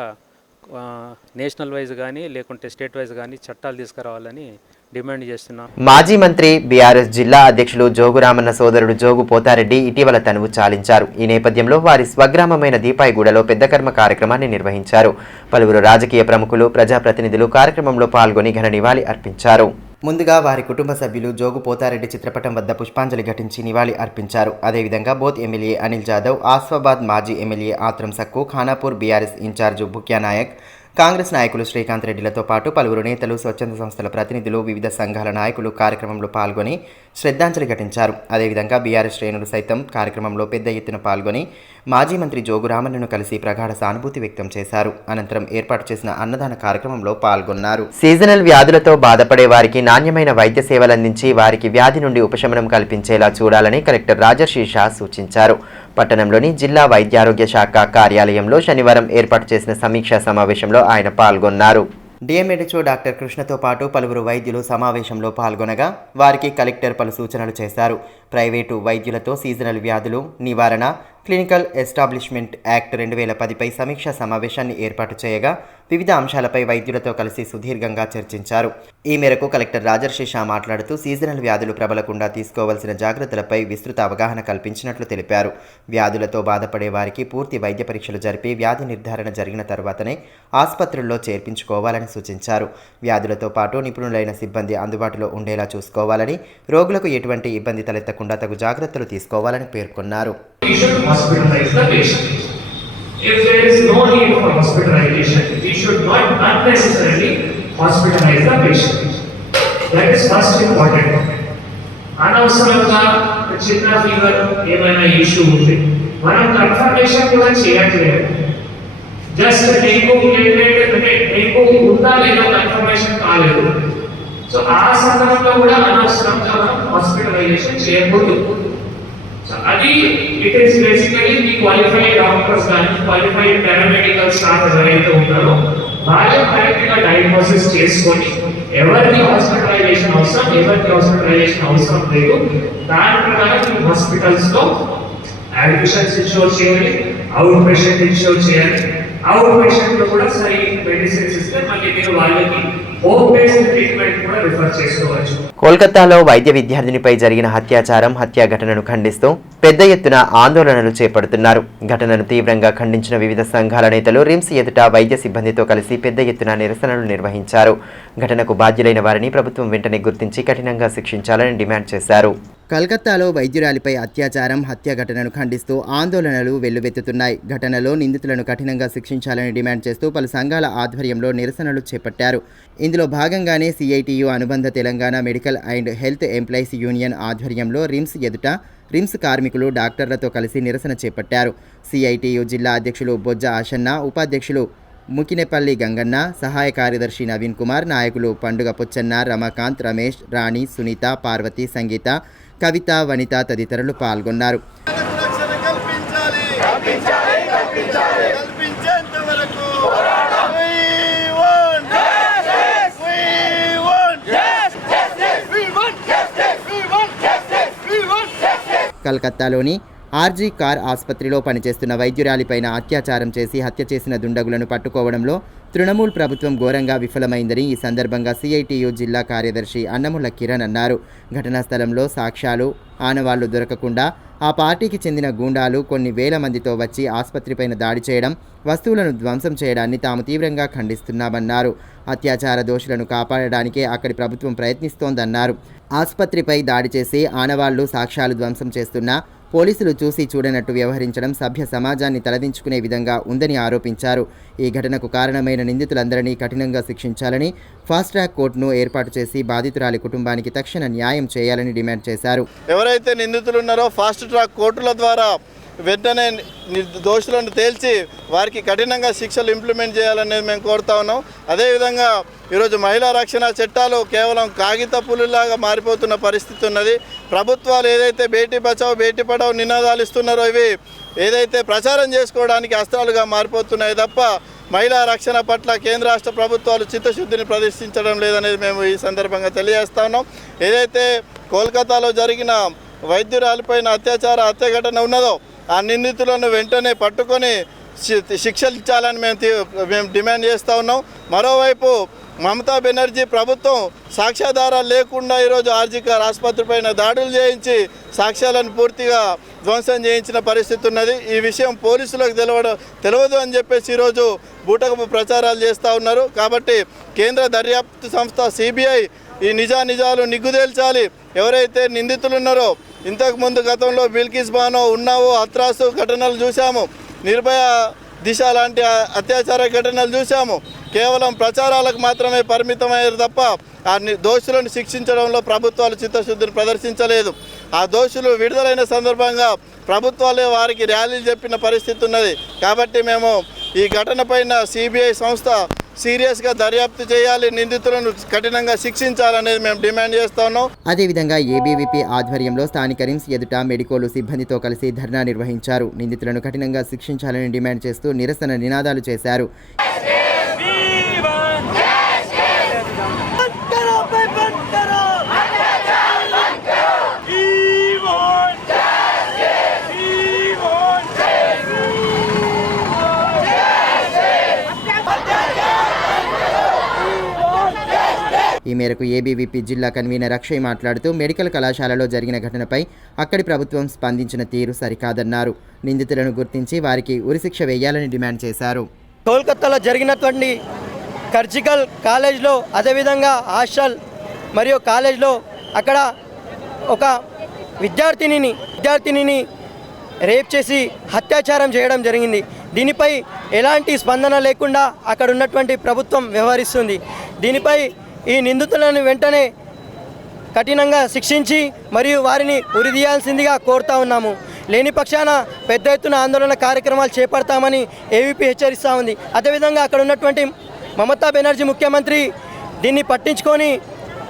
నేషనల్ వైజ్ కానీ లేకుంటే స్టేట్ వైజ్ కానీ చట్టాలు తీసుకురావాలని డిమాండ్ చేస్తున్నాం. మాజీ మంత్రి బీఆర్ఎస్ జిల్లా అధ్యక్షులు జోగురామన్న సోదరుడు జోగు పోతారెడ్డి ఇటీవల తనువు చాలించారు. ఈ నేపథ్యంలో వారి స్వగ్రామమైన దీపాయిగూడలో పెద్ద కర్మ కార్యక్రమాన్ని నిర్వహించారు. పలువురు రాజకీయ ప్రముఖులు, ప్రజాప్రతినిధులు కార్యక్రమంలో పాల్గొని ఘన నివాళి అర్పించారు. ముందుగా వారి కుటుంబ సభ్యులు జోగు పోతారెడ్డి చిత్రపటం వద్ద పుష్పాంజలి ఘటించి నివాళి అర్పించారు. అదేవిధంగా బోత్ ఎమ్మెల్యే అనిల్ జాదవ్, ఆస్ఫాబాద్ మాజీ ఎమ్మెల్యే ఆత్రం సక్కు, ఖానాపూర్ బీఆర్ఎస్ ఇన్ఛార్జు బుక్యా నాయక్, కాంగ్రెస్ నాయకులు శ్రీకాంత్ రెడ్డిలతో పాటు పలువురు నేతలు, స్వచ్ఛంద సంస్థల ప్రతినిధులు, వివిధ సంఘాల నాయకులు కార్యక్రమంలో పాల్గొని శ్రద్ధాంజలి ఘటించారు. అదేవిధంగా బీఆర్ఎస్ శ్రేణులు సైతం కార్యక్రమంలో పెద్ద ఎత్తున పాల్గొని మాజీ మంత్రి జోగురామన్నను కలిసి ప్రగాఢ సానుభూతి వ్యక్తం చేశారు. అనంతరం ఏర్పాటు చేసిన అన్నదాన కార్యక్రమంలో పాల్గొన్నారు. సీజనల్ వ్యాధులతో బాధపడే వారికి నాణ్యమైన వైద్య సేవలందించి వారికి వ్యాధి నుండి ఉపశమనం కల్పించేలా చూడాలని కలెక్టర్ రాజర్షి షా సూచించారు. పట్టణంలోని జిల్లా వైద్యారోగ్య శాఖ కార్యాలయంలో శనివారం ఏర్పాటు చేసిన సమీక్షా సమావేశంలో ఆయన పాల్గొన్నారు. డిఎంహెచ్ఓ డాక్టర్ కృష్ణతో పాటు పలువురు వైద్యులు సమావేశంలో పాల్గొనగా వారికి కలెక్టర్ పలు సూచనలు చేశారు. ప్రైవేటు వైద్యులతో సీజనల్ వ్యాధులు నివారణ క్లినికల్ ఎస్టాబ్లిష్మెంట్ యాక్ట్ 2010పై సమీక్షా సమావేశాన్ని ఏర్పాటు చేయగా వివిధ అంశాలపై వైద్యులతో కలిసి సుదీర్ఘంగా చర్చించారు. ఈ మేరకు కలెక్టర్ రాజర్షి షా మాట్లాడుతూ సీజనల్ వ్యాధులు ప్రబలకుండా తీసుకోవాల్సిన జాగ్రత్తలపై విస్తృత అవగాహన కల్పించినట్లు తెలిపారు. వ్యాధులతో బాధపడే వారికి పూర్తి వైద్య పరీక్షలు జరిపి వ్యాధి నిర్ధారణ జరిగిన తర్వాతనే ఆసుపత్రుల్లో చేర్పించుకోవాలని సూచించారు. వ్యాధులతో పాటు నిపుణులైన సిబ్బంది అందుబాటులో ఉండేలా చూసుకోవాలని, రోగులకు ఎటువంటి ఇబ్బంది తలెత్తకుండా తగు జాగ్రత్తలు తీసుకోవాలని పేర్కొన్నారు. Hospitalize the patient. If there is no need for hospitalization, we should not unnecessarily hospitalize the patient. That is first important. అనవసరంగా చిన్న ఫీవర్ ఏమైనా ఇష్యూ ఉంది, మనం కన్ఫర్మేషన్ కూడా చేయట్లేదు. జస్ట్ డెంగ్యూ రిలేటెడ్ అంటే డెంగ్యూ ఉందా లేదా కన్ఫర్మేషన్ కాలేదు. సో ఆ సందర్భంలో కూడా అనవసరంగా మనం హాస్పిటలైజేషన్ చేయకూడదు. అది it is basically me qualified doctors కానీ క్వాలిఫైడ్ పారామెడికల్ స్టాఫ్ ఎవరైతే ఉంటారో వాళ్ళు కరెక్ట్గా డయాగ్నోసిస్ చేసుకొని ఎవరికి హాస్పిటలైజేషన్ అవసరం, ఎవరికి హాస్పిటలైజేషన్ అవసరం లేదు, దాని ప్రకారం మీ హాస్పిటల్స్లో అడ్మిషన్స్ ఇన్షూర్ చేయాలి, అవుట్ పేషెంట్ ఇన్షూర్ చేయాలి. అవుట్ పేషెంట్లో కూడా సరి మెడిసిన్స్ ఇస్తే మళ్ళీ మీరు వాళ్ళకి హోమ్ బేస్డ్ ట్రీట్మెంట్ కూడా రిఫర్ చేసుకోవచ్చు. కోల్కతాలో వైద్య విద్యార్థినిపై జరిగిన హత్యా ఘటనను ఖండిస్తూ పెద్ద ఎత్తున ఆందోళనలు చేపడుతున్నారు. ఘటనను తీవ్రంగా ఖండించిన వివిధ సంఘాల నేతలు రిమ్స్ ఎదుట వైద్య సిబ్బందితో కలిసి పెద్ద ఎత్తున నిరసనలు నిర్వహించారు. ఘటనకు బాధ్యులైన వారిని ప్రభుత్వం వెంటనే గుర్తించి కఠినంగా శిక్షించాలని డిమాండ్ చేశారు. కలకత్తాలో వైద్యురాలిపై హత్య ఘటనను ఖండిస్తూ ఆందోళనలు వెల్లువెత్తుతున్నాయి. ఘటనలో నిందితులను కఠినంగా శిక్షించాలని డిమాండ్ చేస్తూ పలు సంఘాల ఆధ్వర్యంలో నిరసనలు చేపట్టారు. ఇందులో భాగంగానే సిఐటియు అనుబంధ Telangana medical and health employees union ఆధ్వర్యంలో రిమ్స్ ఎదుట రిమ్స్ కార్మికులు డాక్టర్లతో కలిసి నిరసన చేపట్టారు. సిఐటియు జిల్లా అధ్యక్షులు బొజ్జ ఆషన్న, ఉపాధ్యక్షులు ముకినేపల్లి గంగన్న, సహాయ కార్యదర్శి నవీన్ కుమార్, నాయకులు పండుగ పొచ్చన్న, రమాకాంత్, రమేష్, రాణి, సునీత, పార్వతి, సంగీత, కవిత, వనిత తదితరులు పాల్గొన్నారు. కలకత్తాలోని ఆర్జీ కార్ ఆసుపత్రిలో పనిచేస్తున్న వైద్యురాలిపైన అత్యాచారం చేసి హత్య చేసిన దుండగులను పట్టుకోవడంలో తృణమూల్ ప్రభుత్వం ఘోరంగా విఫలమైందని ఈ సందర్భంగా సిఐటియు జిల్లా కార్యదర్శి అన్నముల కిరణ్ అన్నారు. ఘటనా స్థలంలో సాక్ష్యాలు, ఆనవాళ్లు దొరకకుండా ఆ పార్టీకి చెందిన గూండాలు కొన్ని వేల మందితో వచ్చి ఆసుపత్రిపైన దాడి చేయడం, వస్తువులను ధ్వంసం చేయడాన్ని తాము తీవ్రంగా ఖండిస్తున్నామన్నారు. అత్యాచార దోషులను కాపాడడానికే అక్కడి ప్రభుత్వం ప్రయత్నిస్తోందన్నారు. ఆసుపత్రిపై దాడి చేసి ఆనవాళ్లు, సాక్ష్యాలు ధ్వంసం చేస్తున్నా పోలీసులు చూసి చూడనట్టు వ్యవహరించడం సభ్య సమాజాన్ని తలదించుకునే విధంగా ఉందని ఆరోపించారు. ఈ ఘటనకు కారణమైన నిందితులందరినీ కఠినంగా శిక్షించాలని, ఫాస్ట్ ట్రాక్ కోర్టును ఏర్పాటు చేసి బాధితురాలి కుటుంబానికి తక్షణ న్యాయం చేయాలని డిమాండ్ చేశారు. ఎవరైతే నిందితులు ఉన్నారో ఫాస్ట్ ట్రాక్ కోర్టుల ద్వారా వెంటనే దోషులను తేల్చి వారికి కఠినంగా శిక్షలు ఇంప్లిమెంట్ చేయాలనేది మేము కోరుతా ఉన్నాం. అదేవిధంగా ఈరోజు మహిళా రక్షణ చట్టాలు కేవలం కాగిత పులులాగా మారిపోతున్న పరిస్థితి ఉన్నది. ప్రభుత్వాలు ఏదైతే బేటీ బచావ్ బేటీ పడావ్ నినాదాలు ఇస్తున్నారో ఇవి ఏదైతే ప్రచారం చేసుకోవడానికి అస్త్రాలుగా మారిపోతున్నాయి తప్ప మహిళా రక్షణ పట్ల కేంద్ర రాష్ట్ర ప్రభుత్వాలు చిత్తశుద్ధిని ప్రదర్శించడం లేదనేది మేము ఈ సందర్భంగా తెలియజేస్తా ఉన్నాం. ఏదైతే కోల్కతాలో జరిగిన వైద్యురాలిపైన హత్య ఘటన ఉన్నదో ఆ నిందితులను వెంటనే పట్టుకొని శిక్షలు ఇచ్చాలని మేము డిమాండ్ చేస్తూ ఉన్నాం. మరోవైపు మమతా బెనర్జీ ప్రభుత్వం సాక్ష్యాధారాలు లేకుండా ఈరోజు ఆర్జికర్ ఆసుపత్రి పైన దాడులు చేయించి సాక్ష్యాలను పూర్తిగా ధ్వంసం చేయించిన పరిస్థితి ఉన్నది. ఈ విషయం పోలీసులకు తెలియదు అని చెప్పేసి ఈరోజు బూటకపు ప్రచారాలు చేస్తూ ఉన్నారు. కాబట్టి కేంద్ర దర్యాప్తు సంస్థ సిబిఐ ఈ నిజాలు నిగ్గుదేల్చాలి. ఎవరైతే నిందితులు ఉన్నారో, ఇంతకుముందు గతంలో బిల్కిస్ బానో, ఉన్నావో, అత్రాసు ఘటనలు చూసాము, నిర్భయ దిశ లాంటి అత్యాచార ఘటనలు చూసాము. కేవలం ప్రచారాలకు మాత్రమే పరిమితమయ్యారు తప్ప ఆ దోషులను శిక్షించడంలో ప్రభుత్వాలు చిత్తశుద్ధిని ప్రదర్శించలేదు. ఆ దోషులు విడుదలైన సందర్భంగా ప్రభుత్వాలే వారికి ర్యాలీలు చెప్పిన పరిస్థితి ఉన్నది. కాబట్టి మేము ఈ ఘటన పైన సిబిఐ సంస్థ సీరియస్గా దర్యాప్తు చేయాలి, నిందితులను కఠినంగా శిక్షించాలనేది మేము డిమాండ్ చేస్తా ఉన్నాం. అదేవిధంగా ఏబీవీపీ ఆధ్వర్యంలో స్థానిక రిమ్స్ ఎదుట మెడికోలు సిబ్బందితో కలిసి ధర్నా నిర్వహించారు. నిందితులను కఠినంగా శిక్షించాలని డిమాండ్ చేస్తూ నిరసన నినాదాలు చేశారు. ఈ మేరకు ఏబీవీపీ జిల్లా కన్వీనర్ అక్షయ్ మాట్లాడుతూ మెడికల్ కళాశాలలో జరిగిన ఘటనపై అక్కడి ప్రభుత్వం స్పందించిన తీరు సరికాదన్నారు. నిందితులను గుర్తించి వారికి ఉరిశిక్ష వేయాలని డిమాండ్ చేశారు. కోల్కతాలో జరిగినటువంటి సర్జికల్ కాలేజ్లో, అదేవిధంగా హాస్టల్ మరియు కాలేజ్లో అక్కడ ఒక విద్యార్థినిని రేప్ చేసి అత్యాచారం చేయడం జరిగింది. దీనిపై ఎలాంటి స్పందన లేకుండా అక్కడ ఉన్నటువంటి ప్రభుత్వం వ్యవహరిస్తుంది. దీనిపై ఈ నిందితులను వెంటనే కఠినంగా శిక్షించి మరియు వారిని ఉరిదీయాల్సిందిగా కోరుతా ఉన్నాము. లేని పక్షాన పెద్ద ఎత్తున ఆందోళన కార్యక్రమాలు చేపడతామని ఏవీపీ హెచ్చరిస్తూ ఉంది. అదేవిధంగా అక్కడ ఉన్నటువంటి మమతా బెనర్జీ ముఖ్యమంత్రి దీన్ని పట్టించుకొని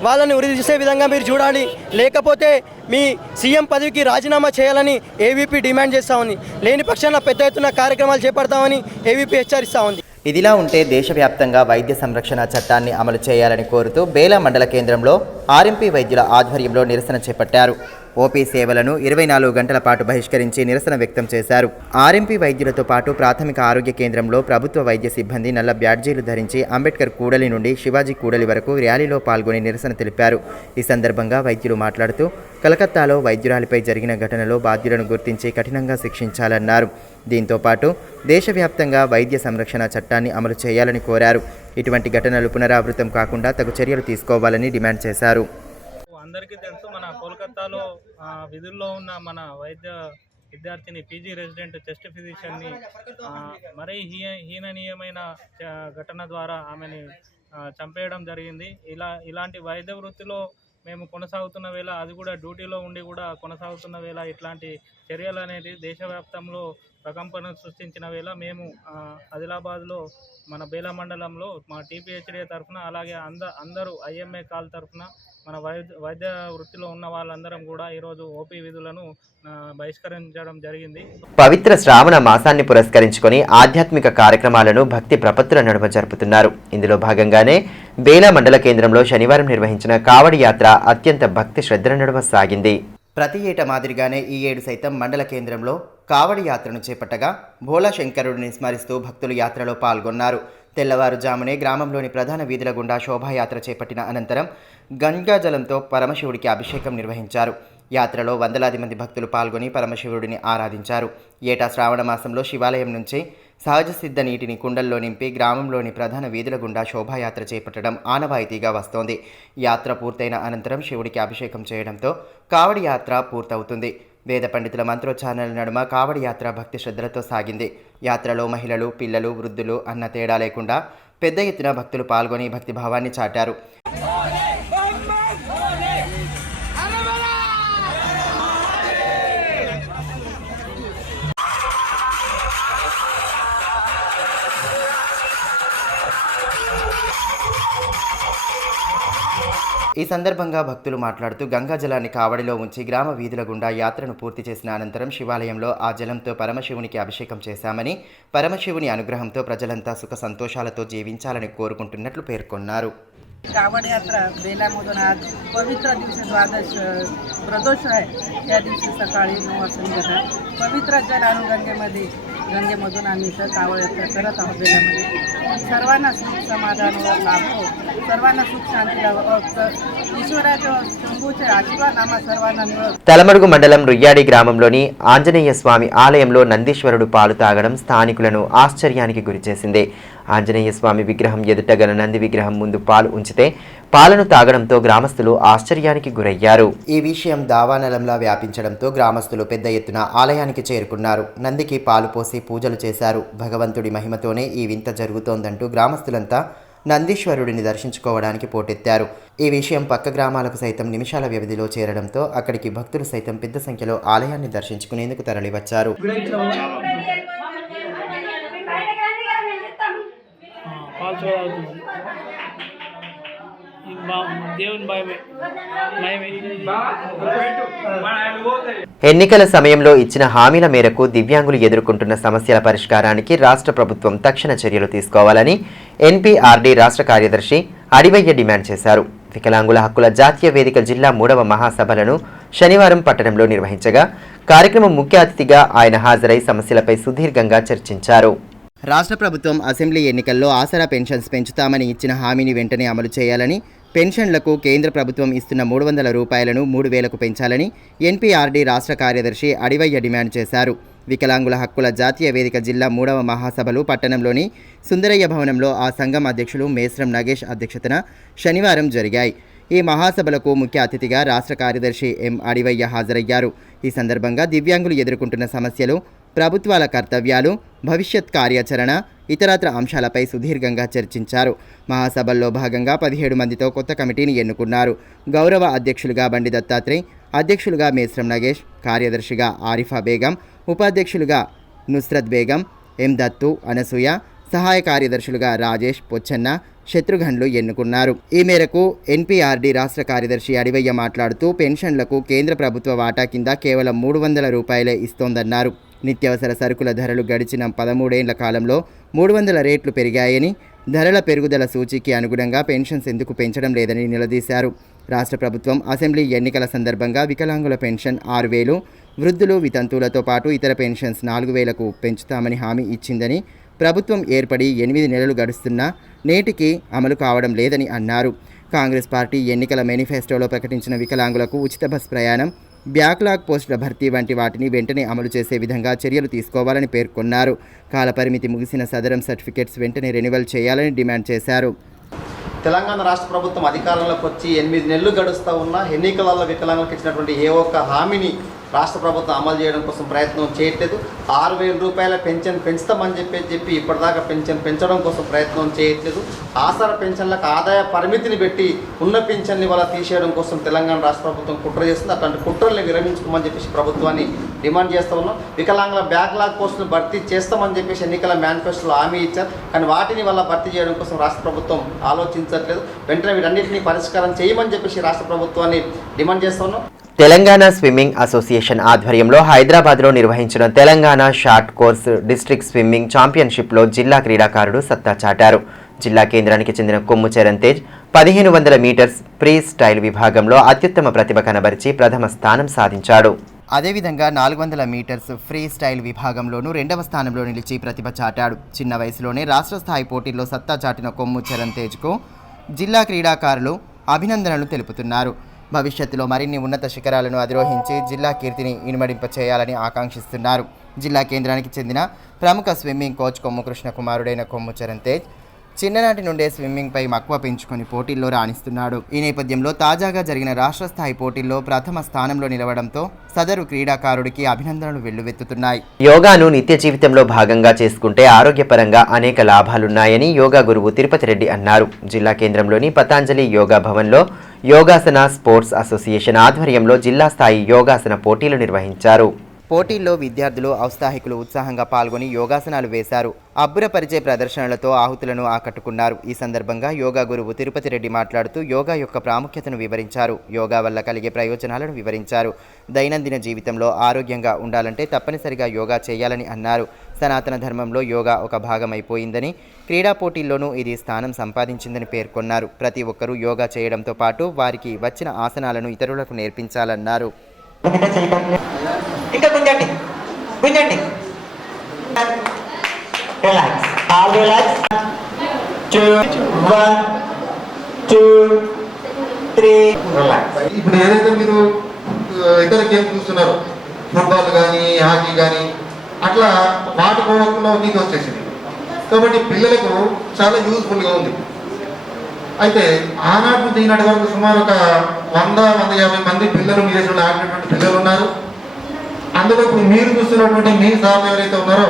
వాళ్ళని ఉరిదీసే విధంగా మీరు చూడాలి, లేకపోతే మీ సీఎం పదవికి రాజీనామా చేయాలని ఏవీపీ డిమాండ్ చేస్తూ ఉంది. లేని పక్షాన పెద్ద ఎత్తున కార్యక్రమాలు చేపడతామని ఏవీపీ హెచ్చరిస్తూ ఉంది. ఇదిలా ఉంటే దేశవ్యాప్తంగా వైద్య సంరక్షణ చట్టాన్ని అమలు చేయాలని కోరుతూ బేలా మండల కేంద్రంలో ఆర్ఎంపీ వైద్యుల ఆధ్వర్యంలో నిరసన చేపట్టారు. ఓపీ సేవలను 24 గంటల పాటు బహిష్కరించి నిరసన వ్యక్తం చేశారు. ఆర్ఎంపీ వైద్యులతో పాటు ప్రాథమిక ఆరోగ్య కేంద్రంలో ప్రభుత్వ వైద్య సిబ్బంది నల్ల బ్యాడ్జీలు ధరించి అంబేద్కర్ కూడలి నుండి శివాజీ కూడలి వరకు ర్యాలీలో పాల్గొని నిరసన తెలిపారు. ఈ సందర్భంగా వైద్యులు మాట్లాడుతూ కలకత్తాలో వైద్యురాలిపై జరిగిన ఘటనలో బాధ్యులను గుర్తించి కఠినంగా శిక్షించాలన్నారు. దీంతో పాటు దేశవ్యాప్తంగా వైద్య సంరక్షణ చట్టాన్ని అమలు చేయాలని కోరారు. ఇటువంటి ఘటనలు పునరావృతం కాకుండా తగు చర్యలు తీసుకోవాలని డిమాండ్ చేశారు. అందరికీ తెలుసు, మన కోల్కతాలో విధుల్లో ఉన్న మన వైద్య విద్యార్థిని పీజీ రెసిడెంట్ చెస్ట్ ఫిజిషియన్ని మరీ హీననీయమైన ఘటన ద్వారా ఆమెని చంపేయడం జరిగింది. ఇలాంటి వైద్య వృత్తిలో మేము కొనసాగుతున్న వేళ, అది కూడా డ్యూటీలో ఉండి కూడా కొనసాగుతున్న వేళ ఇట్లాంటి చర్యలు అనేది దేశవ్యాప్తంలో ప్రకంపన సృష్టించిన వేళ మేము ఆదిలాబాద్లో మన బేలా మండలంలో మా టీపీహెచ్డీ తరఫున, అలాగే అందరూ ఐఎంఏ కాల్ తరఫున మన వైద్య వృత్తిలో ఉన్న వాళ్ళందరం కూడా ఈరోజు ఓపీ విధులను బహిష్కరించడం జరిగింది. పవిత్ర శ్రావణ మాసాన్ని పురస్కరించుకొని ఆధ్యాత్మిక కార్యక్రమాలను భక్తి ప్రపత్తుల నడుమ జరుపుతున్నారు. ఇందులో భాగంగానే బేలా మండల కేంద్రంలో శనివారం నిర్వహించిన కావడి యాత్ర అత్యంత భక్తి శ్రద్ధల నడుమ సాగింది. ప్రతి ఏటా మాదిరిగానే ఈ ఏడు సైతం మండల కేంద్రంలో కావడి యాత్రను చేపట్టగా భోలా శంకరుడిని స్మరిస్తూ భక్తులు యాత్రలో పాల్గొన్నారు. తెల్లవారుజామునే గ్రామంలోని ప్రధాన వీధుల గుండా శోభాయాత్ర చేపట్టిన అనంతరం గంగాజలంతో పరమశివుడికి అభిషేకం నిర్వహించారు. యాత్రలో వందలాది మంది భక్తులు పాల్గొని పరమశివుడిని ఆరాధించారు. ఏటా శ్రావణ మాసంలో శివాలయం నుంచి సహజ సిద్ధ నీటిని కుండల్లో నింపి గ్రామంలోని ప్రధాన వీధుల గుండా శోభాయాత్ర చేపట్టడం ఆనవాయితీగా వస్తోంది. యాత్ర పూర్తయిన అనంతరం శివుడికి అభిషేకం చేయడంతో కావడి యాత్ర పూర్తవుతుంది. వేద పండితుల మంత్రోచ్చారణల నడుమ కావడి యాత్ర భక్తి శ్రద్ధలతో సాగింది. యాత్రలో మహిళలు, పిల్లలు, వృద్ధులు అన్న తేడా లేకుండా పెద్ద ఎత్తున భక్తులు పాల్గొని భక్తిభావాన్ని చాటారు. ఈ సందర్భంగా భక్తులు మాట్లాడుతూ గంగా జలాన్ని కావడిలో ఉంచి గ్రామ వీధుల గుండా యాత్రను పూర్తి చేసిన అనంతరం శివాలయంలో ఆ జలంతో పరమశివునికి అభిషేకం చేశామని, పరమశివుని అనుగ్రహంతో ప్రజలంతా సుఖ సంతోషాలతో జీవించాలని కోరుకుంటున్నట్లు పేర్కొన్నారు. कावड़ यात्रा बेलामधून आज पवित्र दिवशी द्वादश प्रदोष आहे. त्या दिवशी सकाळी 9 वाजता निघतात. पवित्र जल अनुगंगेमध्ये गंगेमधून आम्ही इथं कावडयात्रा करत आहोत बेल्यामध्ये. सर्वांना सुख समाधान लाभो, सर्वांना सुख शांती लाभो. ईश्वराच्या शंभूचे आशीर्वाद आम्हा सर्वांना मिळो. తలమడుగు మండలం రుయ్యాడి గ్రామంలోని ఆంజనేయ స్వామి ఆలయంలో నందీశ్వరుడు పాలు తాగడం స్థానికులను ఆశ్చర్యానికి గురిచేసింది. ఆంజనేయ స్వామి విగ్రహం ఎదుట గల నంది విగ్రహం ముందు పాలు ఉంచితే పాలను తాగడంతో గ్రామస్తులు ఆశ్చర్యానికి గురయ్యారు. ఈ విషయం దావానలంలా వ్యాపించడంతో గ్రామస్తులు పెద్ద ఎత్తున ఆలయానికి చేరుకున్నారు. నందికి పాలు పోసి పూజలు చేశారు. భగవంతుడి మహిమతోనే ఈ వింత జరుగుతోందంటూ గ్రామస్తులంతా నందీశ్వరుడిని దర్శించుకోవడానికి పోటెత్తారు. ఈ విషయం పక్క గ్రామాలకు సైతం నిమిషాల వ్యవధిలో చేరడంతో అక్కడికి భక్తులు సైతం పెద్ద సంఖ్యలో ఆలయాన్ని దర్శించుకునేందుకు తరలివచ్చారు. ఎన్నికల సమయంలో ఇచ్చిన హామీల మేరకు దివ్యాంగులు ఎదుర్కొంటున్న సమస్యల పరిష్కారానికి రాష్ట్ర ప్రభుత్వం తక్షణ చర్యలు తీసుకోవాలని ఎన్పీఆర్డీ రాష్ట్ర కార్యదర్శి అడివయ్య డిమాండ్ చేశారు. వికలాంగుల హక్కుల జాతీయ వేదిక జిల్లా 3వ మహాసభలను శనివారం పట్టణంలో నిర్వహించగా కార్యక్రమం ముఖ్య అతిథిగా ఆయన హాజరై సమస్యలపై సుదీర్ఘంగా చర్చించారు. రాష్ట్ర ప్రభుత్వం అసెంబ్లీ ఎన్నికల్లో ఆసరా పెన్షన్స్ పెంచుతామని ఇచ్చిన హామీని వెంటనే అమలు చేయాలని, పెన్షన్లకు కేంద్ర ప్రభుత్వం ఇస్తున్న 300 రూపాయలను 3000కు పెంచాలని ఎన్పీఆర్డీ రాష్ట్ర కార్యదర్శి అడివయ్య డిమాండ్ చేశారు. వికలాంగుల హక్కుల జాతీయ వేదిక జిల్లా 3వ మహాసభలు పట్టణంలోని సుందరయ్య భవనంలో ఆ సంఘం అధ్యక్షులు మేస్రం నగేష్ అధ్యక్షతన శనివారం జరిగాయి. ఈ మహాసభలకు ముఖ్య అతిథిగా రాష్ట్ర కార్యదర్శి ఎం అడివయ్య హాజరయ్యారు. ఈ సందర్భంగా దివ్యాంగులు ఎదుర్కొంటున్న సమస్యలు, ప్రభుత్వాల కర్తవ్యాలు, భవిష్యత్ కార్యాచరణ, ఇతరత్ర అంశాలపై సుదీర్ఘంగా చర్చించారు. మహాసభల్లో భాగంగా 17 మందితో కొత్త కమిటీని ఎన్నుకున్నారు. గౌరవ అధ్యక్షులుగా బండి దత్తాత్రేయ్, అధ్యక్షులుగా మేస్రం నగేష్, కార్యదర్శిగా ఆరిఫా బేగం, ఉపాధ్యక్షులుగా నుస్రత్ బేగం, ఎం దత్తు, అనసూయ, సహాయ కార్యదర్శులుగా రాజేష్, పొచ్చన్న, శత్రుఘ్నులు ఎన్నుకున్నారు. ఈ మేరకు ఎన్పీఆర్డీ రాష్ట్ర కార్యదర్శి అడివయ్య మాట్లాడుతూ పెన్షన్లకు కేంద్ర ప్రభుత్వ వాటా కింద కేవలం 300 రూపాయలే ఇస్తోందన్నారు. నిత్యావసర సరుకుల ధరలు గడిచిన 13 ఏళ్ల కాలంలో 300 రేట్లు పెరిగాయని, ధరల పెరుగుదల సూచీకి అనుగుణంగా పెన్షన్స్ ఎందుకు పెంచడం లేదని నిలదీశారు. రాష్ట్ర ప్రభుత్వం అసెంబ్లీ ఎన్నికల సందర్భంగా వికలాంగుల పెన్షన్ 6000, వృద్ధులు, వితంతువులతో పాటు ఇతర పెన్షన్స్ 4000కు పెంచుతామని హామీ ఇచ్చిందని, ప్రభుత్వం ఏర్పడి 8 నెలలు గడుస్తున్నా నేటికి అమలు కావడం లేదని అన్నారు. కాంగ్రెస్ పార్టీ ఎన్నికల మేనిఫెస్టోలో ప్రకటించిన వికలాంగులకు ఉచిత బస్ ప్రయాణం, బ్యాక్లాగ్ పోస్టుల భర్తీ వంటి వాటిని వెంటనే అమలు చేసే విధంగా చర్యలు తీసుకోవాలని పేర్కొన్నారు. కాలపరిమితి ముగిసిన సదరం సర్టిఫికెట్స్ వెంటనే రెన్యువల్ చేయాలని డిమాండ్ చేశారు. తెలంగాణ రాష్ట్ర ప్రభుత్వం అధికారంలోకి వచ్చి 8 నెలలు గడుస్తూ ఉన్న ఎన్నికలలో వికలాంగులకు ఇచ్చినటువంటి ఏ ఒక్క హామీని రాష్ట్ర ప్రభుత్వం అమలు చేయడం కోసం ప్రయత్నం చేయట్లేదు. 6000 రూపాయల పెన్షన్ పెంచుతామని చెప్పి ఇప్పటిదాకా పెన్షన్ పెంచడం కోసం ప్రయత్నం చేయట్లేదు. ఆసరా పెన్షన్లకు ఆదాయ పరిమితిని పెట్టి ఉన్న పెన్షన్ని వాళ్ళ తీసేయడం కోసం తెలంగాణ రాష్ట్ర ప్రభుత్వం కుట్ర చేస్తుంది. అట్లాంటి కుట్రల్ని విరమించుకోమని చెప్పేసి ప్రభుత్వాన్ని డిమాండ్ చేస్తూ ఉన్నాం. వికలాంగుల బ్యాక్లాగ్ పోస్టులు భర్తీ చేస్తామని చెప్పేసి ఎన్నికల మేనిఫెస్టోలో హామీ ఇచ్చారు. కానీ వాటిని వల్ల భర్తీ చేయడం కోసం రాష్ట్ర ప్రభుత్వం ఆలోచించట్లేదు. వెంటనే వీటన్నిటిని పరిష్కారం చేయమని చెప్పేసి రాష్ట్ర ప్రభుత్వాన్ని డిమాండ్ చేస్తూ ఉన్నాం. తెలంగాణ స్విమ్మింగ్ అసోసియేషన్ ఆధ్వర్యంలో హైదరాబాద్లో నిర్వహించిన Telangana short course district swimming ఛాంపియన్షిప్లో జిల్లా క్రీడాకారుడు సత్తా చాటారు. జిల్లా కేంద్రానికి చెందిన Kommu Charan Tej 1500 metres freestyle విభాగంలో అత్యుత్తమ ప్రతిభ కనబరిచి ప్రథమ స్థానం సాధించాడు. అదేవిధంగా 400 మీటర్స్ ఫ్రీ స్టైల్ విభాగంలోనూ 2వ స్థానంలో నిలిచి ప్రతిభ చాటాడు. చిన్న వయసులోనే రాష్ట్ర స్థాయి పోటీల్లో సత్తా చాటిన కొమ్ము చరణ్ తేజ్కు జిల్లా క్రీడాకారులు అభినందనలు తెలుపుతున్నారు. భవిష్యత్తులో మరిన్ని ఉన్నత శిఖరాలను అధిరోహించి జిల్లా కీర్తిని ఇనుమడింప చేయాలని ఆకాంక్షిస్తున్నారు. జిల్లా కేంద్రానికి చెందిన ప్రముఖ స్విమ్మింగ్ కోచ్ కొమ్ము కృష్ణ కుమారుడైన కొమ్ము చరణ్ తేజ్ చిన్ననాటి నుండే స్విమ్మింగ్పై మక్కువ పెంచుకొని పోటీల్లో రాణిస్తున్నాడు. ఈ నేపథ్యంలో తాజాగా జరిగిన రాష్ట్ర స్థాయి పోటీల్లో ప్రథమ స్థానంలో నిలవడంతో సదరు క్రీడాకారుడికి అభినందనలు వెల్లువెత్తుతున్నాయి. యోగాను నిత్య జీవితంలో భాగంగా చేసుకుంటే ఆరోగ్యపరంగా అనేక లాభాలున్నాయని యోగా గురువు తిరుపతి రెడ్డి అన్నారు. జిల్లా కేంద్రంలోని పతాంజలి యోగా భవన్లో యోగాసన స్పోర్ట్స్ అసోసియేషన్ ఆధ్వర్యంలో జిల్లా స్థాయి యోగాసన పోటీలు నిర్వహించారు. పోటీల్లో విద్యార్థులు, ఔత్సాహికులు ఉత్సాహంగా పాల్గొని యోగాసనాలు వేశారు. అబ్బురపరిచే ప్రదర్శనలతో ఆహుతులను ఆకట్టుకున్నారు. ఈ సందర్భంగా యోగా గురువు తిరుపతి రెడ్డి మాట్లాడుతూ యోగా యొక్క ప్రాముఖ్యతను వివరించారు. యోగా వల్ల కలిగే ప్రయోజనాలను వివరించారు. దైనందిన జీవితంలో ఆరోగ్యంగా ఉండాలంటే తప్పనిసరిగా యోగా చేయాలని అన్నారు. సనాతన ధర్మంలో యోగా ఒక భాగమైపోయిందని, క్రీడా పోటీల్లోనూ ఇది స్థానం సంపాదించిందని పేర్కొన్నారు. ప్రతి ఒక్కరూ యోగా చేయడంతో పాటు వారికి వచ్చిన ఆసనాలను ఇతరులకు నేర్పించాలన్నారు. ఇంకా గుంజండి గుంజండి Relax. All relax. 2, 1, 2, 3. Relax. ఇప్పుడు ఏదైతే మీరు ఇతర గేమ్ చూస్తున్నారో ఫుట్బాల్ కానీ హాకీ కానీ అట్లా వాటి పోవకుండా నీకు వచ్చేసింది కాబట్టి పిల్లలకు చాలా యూజ్ఫుల్గా ఉంది. అయితే ఆనాటి నుంచి ఈనాటి వరకు సుమారు ఒక 100-150 మంది పిల్లలు మీ దేశంలో ఆడినటువంటి పిల్లలు ఉన్నారు. అందులో ఇప్పుడు మీరు చూస్తున్నటువంటి మీ సార్లు ఎవరైతే ఉన్నారో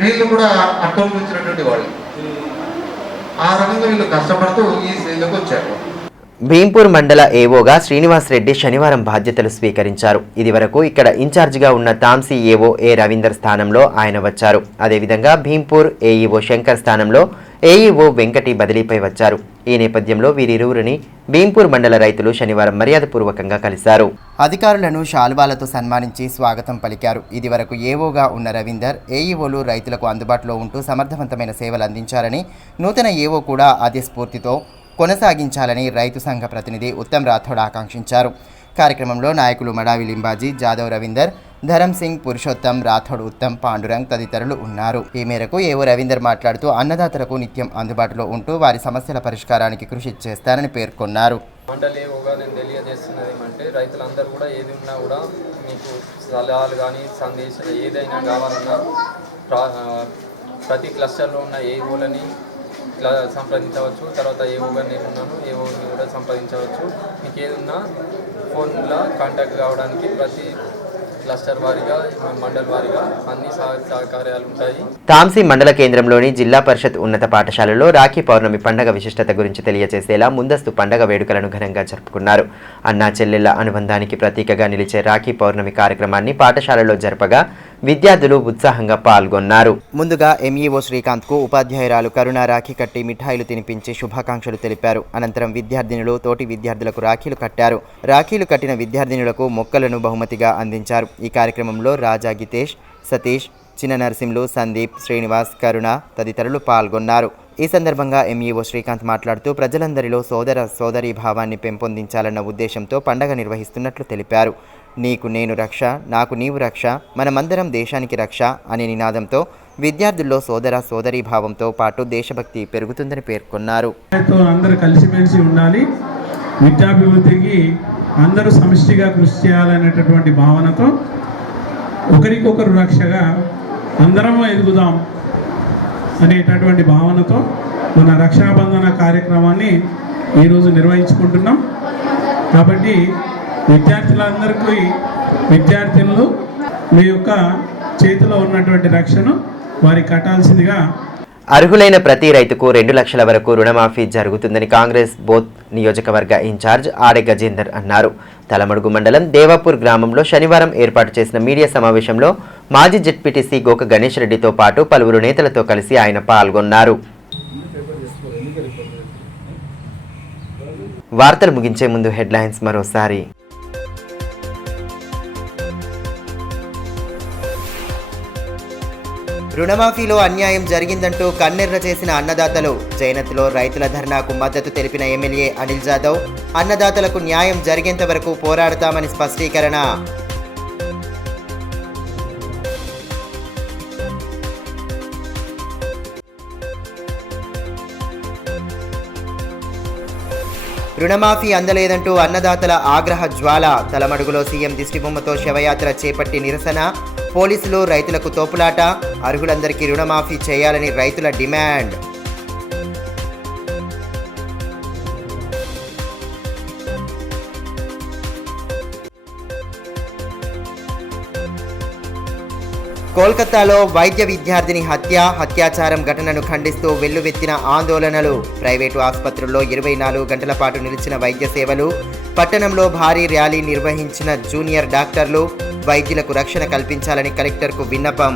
వీళ్ళు కూడా అక్కడ నుంచి వచ్చినటువంటి వాళ్ళు. ఆ రకంగా వీళ్ళు కష్టపడుతూ ఈ స్టేజ్లోకి వచ్చారు. భీంపూర్ మండల ఏవోగా శ్రీనివాస్ రెడ్డి శనివారం బాధ్యతలు స్వీకరించారు. ఇదివరకు ఇక్కడ ఇన్ఛార్జిగా ఉన్న తాంసీ ఏవో ఏ రవీందర్ స్థానంలో ఆయన వచ్చారు. అదేవిధంగా భీంపూర్ ఏఈఓ శంకర్ స్థానంలో ఏఈఓ వెంకటి బదిలీపై వచ్చారు. ఈ నేపథ్యంలో వీరిరువురిని భీంపూర్ మండల రైతులు శనివారం మర్యాదపూర్వకంగా కలిశారు. అధికారులను శాలువాలతో సన్మానించి స్వాగతం పలికారు. ఇదివరకు ఏవోగా ఉన్న రవీందర్ ఏఈఓలు రైతులకు అందుబాటులో ఉంటూ సమర్థవంతమైన సేవలు అందించారని, నూతన ఏవో కూడా అదే స్ఫూర్తితో కొనసాగించాలని రైతు సంఘ ప్రతినిధి ఉత్తమ్ రాథోడ్ ఆకాంక్షించారు. కార్యక్రమంలో నాయకులు మడావి లింబాజీ, జాదవ్ రవీందర్, ధరం సింగ్, పురుషోత్తమ్, రాథోడ్, ఉత్తమ్, పాండురంగ్ తదితరులు ఉన్నారు. ఈ మేరకు ఏవో రవీందర్ మాట్లాడుతూ అన్నదాతలకు నిత్యం అందుబాటులో ఉంటూ వారి సమస్యల పరిష్కారానికి కృషి చేస్తారని పేర్కొన్నారు. మండలేవోగా నేను తెలియజేస్తున్నది ఏమంటే రైతులందరూ కూడా ఏది ఉన్నా కూడా మీకు సలహాలు కానీ సందేశాలు ఏదైనా కావాలన్నా ప్రతి క్లస్టర్లో ఉన్న ఏఓలని ఇట్లా సంప్రదించవచ్చు. తర్వాత ఏవోగా నేను ఉన్నాను, ఏవోని కూడా సంప్రదించవచ్చు. మీకు ఏదున్నా ఫోన్లో కాంటాక్ట్ కావడానికి ప్రతి క్లస్టర్ వారీగా మండల వారీగా అన్ని సహకార్యాలు ఉంటాయి. తాంసీ మండల కేంద్రంలోని జిల్లా పరిషత్ ఉన్నత పాఠశాలలో రాఖీ పౌర్ణమి పండుగ విశిష్టత గురించి తెలియజేసేలా ముందస్తు పండుగ వేడుకలను ఘనంగా జరుపుకున్నారు. అన్నా చెల్లెళ్ల అనుబంధానికి ప్రతీకగా నిలిచే రాఖీ పౌర్ణమి కార్యక్రమాన్ని పాఠశాలలో జరపగా విద్యార్థులు ఉత్సాహంగా పాల్గొన్నారు. ముందుగా ఎంఈఓ శ్రీకాంత్కు ఉపాధ్యాయురాలు కరుణ రాఖీ కట్టి మిఠాయిలు తినిపించి శుభాకాంక్షలు తెలిపారు. అనంతరం విద్యార్థినులు తోటి విద్యార్థులకు రాఖీలు కట్టారు. రాఖీలు కట్టిన విద్యార్థినులకు మొక్కలను బహుమతిగా అందించారు. ఈ కార్యక్రమంలో రాజా గితేష్, సతీష్, చిన్న నరసింహులు, సందీప్, శ్రీనివాస్, కరుణ తదితరులు పాల్గొన్నారు. ఈ సందర్భంగా ఎంఈఓ శ్రీకాంత్ మాట్లాడుతూ ప్రజలందరిలో సోదర సోదరీ భావాన్ని పెంపొందించాలన్న ఉద్దేశంతో పండగ నిర్వహిస్తున్నట్లు తెలిపారు. నీకు నేను రక్ష, నాకు నీవు రక్ష, మనమందరం దేశానికి రక్ష అనే నినాదంతో విద్యార్థుల్లో సోదర సోదరీ భావంతో పాటు దేశభక్తి పెరుగుతుందని పేర్కొన్నారు. అందరూ కలిసిమెలిసి ఉండాలి, విద్యాభివృద్ధికి అందరూ సమిష్టిగా కృషి చేయాలనేటటువంటి భావనతో ఒకరికొకరు రక్షగా అందరం ఎదుగుదాం అనేటటువంటి భావనతో మన రక్షాబంధన కార్యక్రమాన్ని ఈరోజు నిర్వహించుకుంటున్నాం. కాబట్టి విద్యార్థులందరికీ విద్యార్థినులు మీ యొక్క చేతిలో ఉన్నటువంటి రక్షను వారికి కట్టాల్సిందిగా. అర్హులైన ప్రతి రైతుకు 2 లక్షల వరకు రుణమాఫీ జరుగుతుందని కాంగ్రెస్ బోత్ నియోజకవర్గ ఇన్ఛార్జ్ ఆడే గజేందర్ అన్నారు. తలమడుగు మండలం దేవాపూర్ గ్రామంలో శనివారం ఏర్పాటు చేసిన మీడియా సమావేశంలో మాజీ జెడ్పీటీసీ గోక గణేష్ రెడ్డితో పాటు పలువురు నేతలతో కలిసి ఆయన పాల్గొన్నారు. వార్తలు ముగించే ముందు హెడ్లైన్స్ మరోసారి. రుణమాఫీలో అన్యాయం జరిగిందంటూ కన్నెర్ర చేసిన అన్నదాతలు. జైనత్లో రైతుల ధర్నాకు మద్దతు తెలిపిన ఎమ్మెల్యే అనిల్ జాదవ్ అన్నదాతలకు న్యాయం జరిగేంత వరకు పోరాడతామని స్పష్టీకరణ. రుణమాఫీ అందలేదంటూ అన్నదాతల ఆగ్రహ జ్వాల. తలమడుగులో సీఎం దిష్టిబొమ్మతో శవయాత్ర చేపట్టి నిరసన. పోలీసులు రైతులకు తోపులాట. అర్హులందరికీ రుణమాఫీ చేయాలని రైతుల డిమాండ్. కోల్కతాలో వైద్య విద్యార్థిని హత్యాచారం ఘటనను ఖండిస్తూ వెల్లువెత్తిన ఆందోళనలు. ప్రైవేటు ఆసుపత్రుల్లో 24 గంటల పాటు నిలిచిన వైద్య సేవలు. పట్టణంలో భారీ ర్యాలీ నిర్వహించిన జూనియర్ డాక్టర్లు. వైద్యులకు రక్షణ కల్పించాలని కలెక్టర్కు విన్నపం.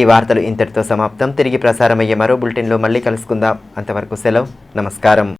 ఈ వార్తలు ఇంతటితో సమాప్తం. తిరిగి ప్రసారమయ్యే మరో బులెటిన్లో మళ్ళీ కలుసుకుందాం. అంతవరకు సెలవు. నమస్కారం.